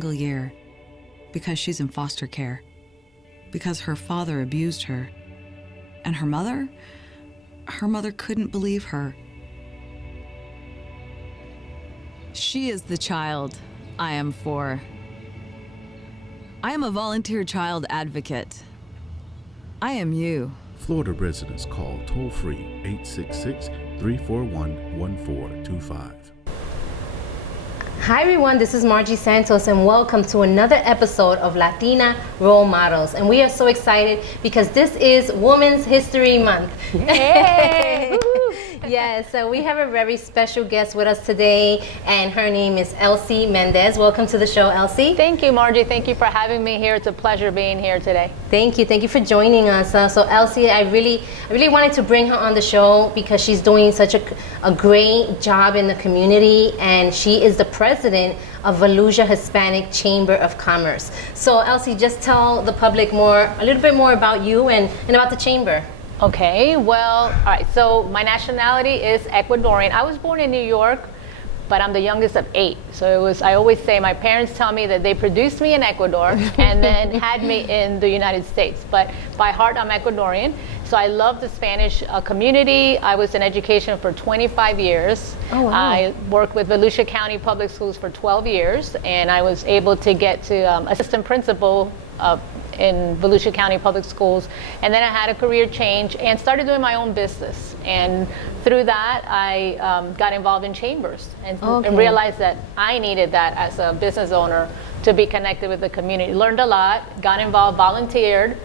single year because she's in foster care, because her father abused her. And her mother couldn't believe her. She is the child I am for. I am a volunteer child advocate. I am you. Florida residents call toll-free 866-341-1425. Hi everyone, this is Margie Santos and welcome to another episode of Latina Role Models. And we are so excited because this is Women's History Month. Yay! Yes, so we have a very special guest with us today and her name is Elsie Mendez. Welcome to the show, Elsie. Thank you, Margie. Thank you for having me here. It's a pleasure being here today. Thank you for joining us. So Elsie, I really wanted to bring her on the show because she's doing such a great job in the community, and she is the president of Volusia Hispanic Chamber of Commerce. So Elsie, just tell the public a little bit more about you and about the chamber. Okay, well, all right, so my nationality is Ecuadorian. I was born in New York, but I'm the youngest of 8. So I always say, my parents tell me that they produced me in Ecuador and then had me in the United States. But by heart, I'm Ecuadorian. So I love the Spanish community. I was in education for 25 years. Oh, wow. I worked with Volusia County Public Schools for 12 years, and I was able to get to assistant principal in Volusia County Public Schools. And then I had a career change and started doing my own business. And through that, I got involved in chambers and realized that I needed that as a business owner to be connected with the community. Learned a lot, got involved, volunteered.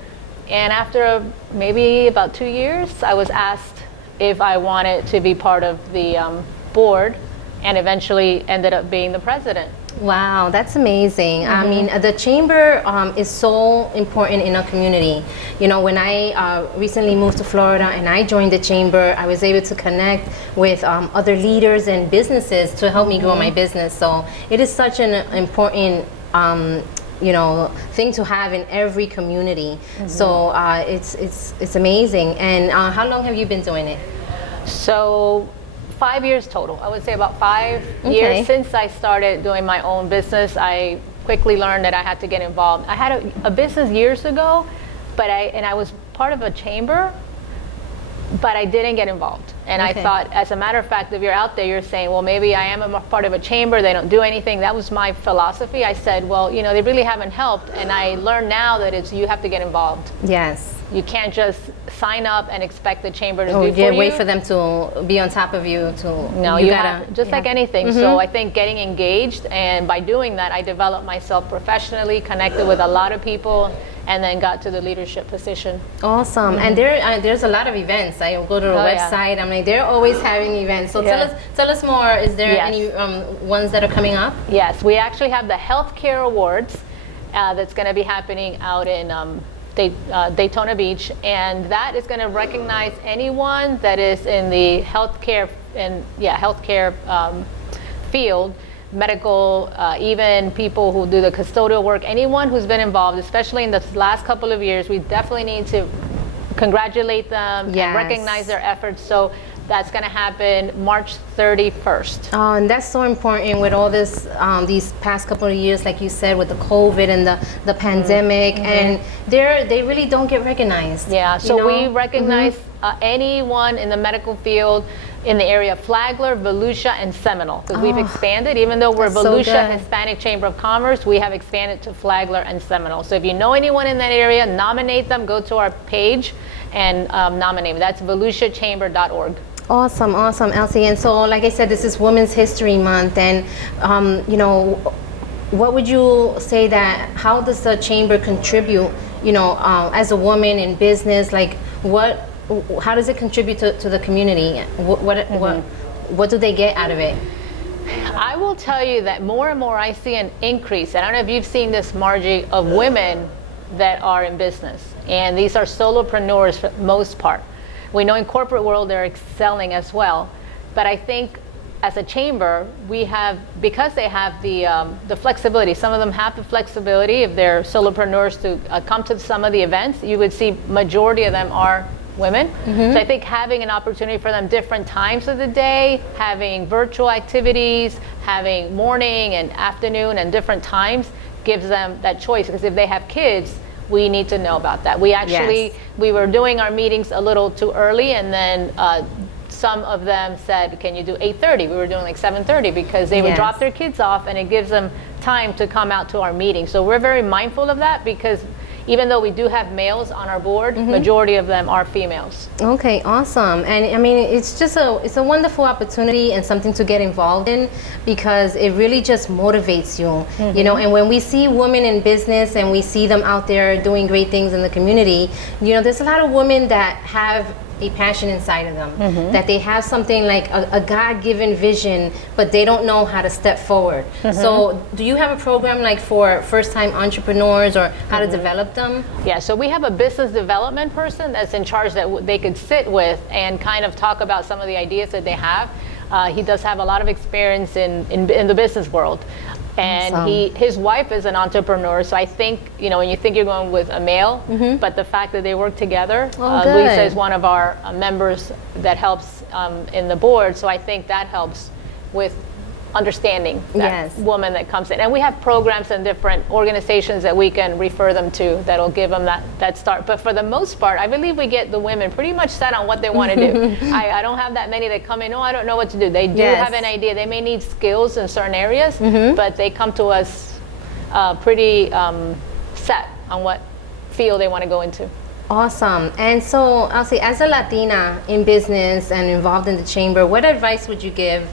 And after maybe about 2 years, I was asked if I wanted to be part of the board, and eventually ended up being the president. Wow, that's amazing. I mean, the chamber is so important in our community. You know, when I recently moved to Florida and I joined the chamber, I was able to connect with other leaders and businesses to help me grow my business. So it is such an important thing to have in every community. So it's amazing. And how long have you been doing it? So 5 years total. I would say about 5 years since I started doing my own business. I quickly learned that I had to get involved. I had a business years ago, but I was part of a chamber, but I didn't get involved. And I thought, as a matter of fact, if you're out there, you're saying, well, maybe I am a part of a chamber, they don't do anything. That was my philosophy. I said, well, they really haven't helped. And I learned now that you have to get involved. Yes. You can't just sign up and expect the chamber to do for you. Wait for them to be on top of you. No, you gotta, just like anything. So I think getting engaged, and by doing that, I developed myself professionally, connected with a lot of people, and then got to the leadership position. Awesome. And there's a lot of events. I go to the website. I'm like, they're always having events. So tell us more. Is there any ones that are coming up? Yes, we actually have the Healthcare Awards that's going to be happening out in Daytona Beach, and that is going to recognize anyone that is in the healthcare field, medical, even people who do the custodial work, anyone who's been involved, especially in the last couple of years. We definitely need to congratulate them and recognize their efforts. So that's going to happen March 31st. Oh, and that's so important with all this, these past couple of years, like you said, with the COVID and the pandemic, and they really don't get recognized. Yeah, so we recognize anyone in the medical field in the area of Flagler, Volusia, and Seminole, because we've expanded. Even though we're Volusia Hispanic Chamber of Commerce, we have expanded to Flagler and Seminole. So if you know anyone in that area, nominate them. Go to our page and nominate them. That's volusiachamber.org. Awesome, Elsie. And so, like I said, this is Women's History Month, and what would you say how does the chamber contribute, as a woman in business? Like, how does it contribute to the community? What do they get out of it? I will tell you that more and more I see an increase. I don't know if you've seen this, Margie, of women that are in business, and these are solopreneurs for the most part. We know in corporate world they're excelling as well, but I think as a chamber we have, because they have the flexibility. Some of them have the flexibility if they're solopreneurs to come to some of the events. You would see majority of them are women. So I think having an opportunity for them different times of the day, having virtual activities, having morning and afternoon and different times gives them that choice. Because if they have kids, we need to know about that. We actually, we were doing our meetings a little too early, and then some of them said, can you do 8:30? We were doing like 7:30 because they would drop their kids off, and it gives them time to come out to our meeting. So we're very mindful of that, because even though we do have males on our board, majority of them are females. Okay, awesome. And I mean, it's just it's a wonderful opportunity and something to get involved in, because it really just motivates you, you know. And when we see women in business and we see them out there doing great things in the community, you know, there's a lot of women that have a passion inside of them, that they have something like a God-given vision, but they don't know how to step forward. So do you have a program like for first-time entrepreneurs, or how to develop them? Yeah, so we have a business development person that's in charge, that they could sit with and kind of talk about some of the ideas that they have. He does have a lot of experience in the business world. And Awesome. his wife is an entrepreneur, so I think, you know, when you think you're going with a male, but the fact that they work together, good. Lisa is one of our members that helps in the board, so I think that helps with understanding that woman that comes in. And we have programs and different organizations that we can refer them to that'll give them that start. But for the most part, I believe we get the women pretty much set on what they want to do. I don't have that many that come in, oh, I don't know what to do. They do have an idea. They may need skills in certain areas, but they come to us pretty set on what field they want to go into. Awesome. And so, Elsie, as a Latina in business and involved in the chamber, what advice would you give,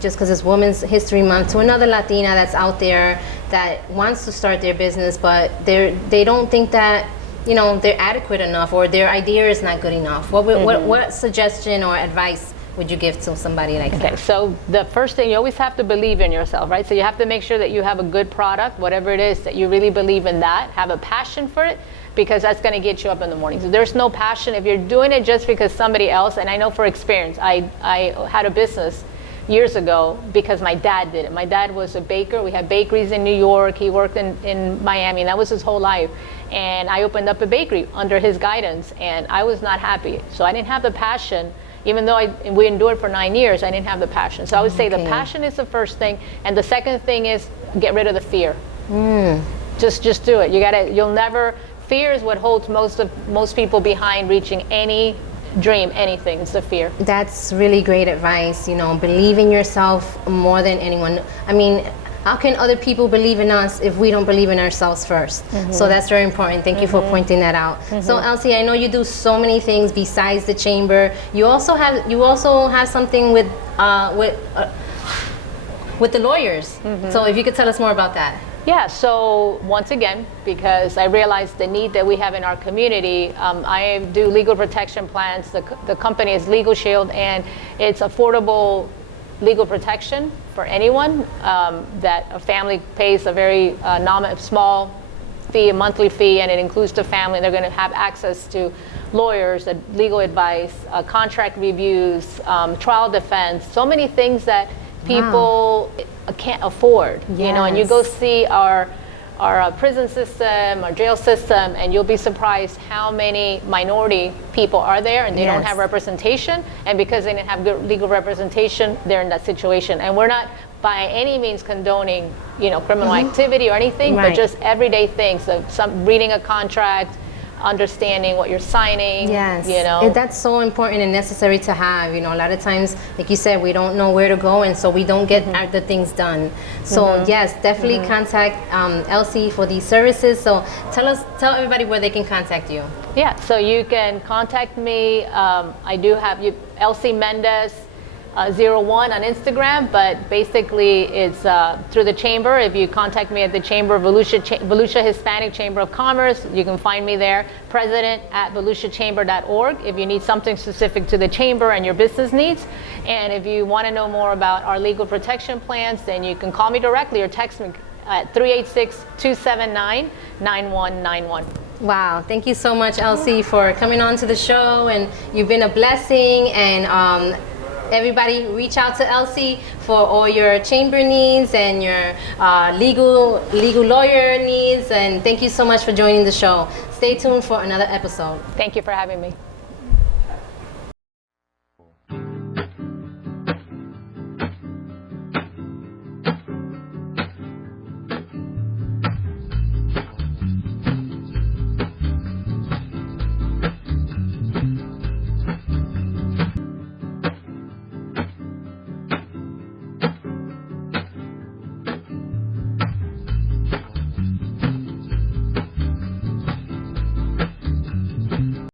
just because it's Women's History Month, to another Latina that's out there that wants to start their business, but they don't think that, you know, they're adequate enough, or their idea is not good enough? What suggestion or advice would you give to somebody like that? Okay, so the first thing, you always have to believe in yourself, right? So you have to make sure that you have a good product, whatever it is, that you really believe in that, have a passion for it, because that's going to get you up in the morning. So there's no passion if you're doing it just because somebody else, and I know for experience, I had a business years ago because my dad did it. My dad was a baker. We had bakeries in New York. He worked in Miami, and that was his whole life. And I opened up a bakery under his guidance, and I was not happy. So I didn't have the passion. Even though we endured for 9 years, I didn't have the passion. So I would say the passion is the first thing, and the second thing is get rid of the fear. Just do it. You'll never. Fear is what holds most people behind reaching any dream, anything. It's the fear. That's really great advice. You know, believe in yourself more than anyone. I mean, how can other people believe in us if we don't believe in ourselves first? So that's very important. Thank you for pointing that out. So Elsie, I know you do so many things besides the chamber. You also have something with the lawyers. So if you could tell us more about that. Yeah, so once again, because I realized the need that we have in our community, I do legal protection plans. The company is Legal Shield, and it's affordable legal protection for anyone, that a family pays a very small fee, a monthly fee, and it includes the family. They're going to have access to lawyers, legal advice, contract reviews, trial defense, so many things that people can't afford, you know. And you go see our prison system, our jail system, and you'll be surprised how many minority people are there, and they don't have representation, and because they didn't have good legal representation, they're in that situation. And we're not by any means condoning, you know, criminal activity or anything, but just everyday things of reading a contract, understanding what you're signing. You know, that's so important and necessary to have. You know, a lot of times, like you said, we don't know where to go, and so we don't get the things done. So yes, definitely contact Elsie for these services. So tell everybody where they can contact you. Yeah, so you can contact me. I do have Elsie Mendez 01 on Instagram, but basically it's through the chamber. If you contact me at the chamber, Volusia Hispanic Chamber of Commerce, you can find me there, president@volusiachamber.org, if you need something specific to the chamber and your business needs. And if you want to know more about our legal protection plans, then you can call me directly or text me at 386-279-9191. Wow, thank you so much, Elsie, for coming on to the show, and you've been a blessing. And everybody, reach out to Elsie for all your chamber needs and your legal lawyer needs. And thank you so much for joining the show. Stay tuned for another episode. Thank you for having me.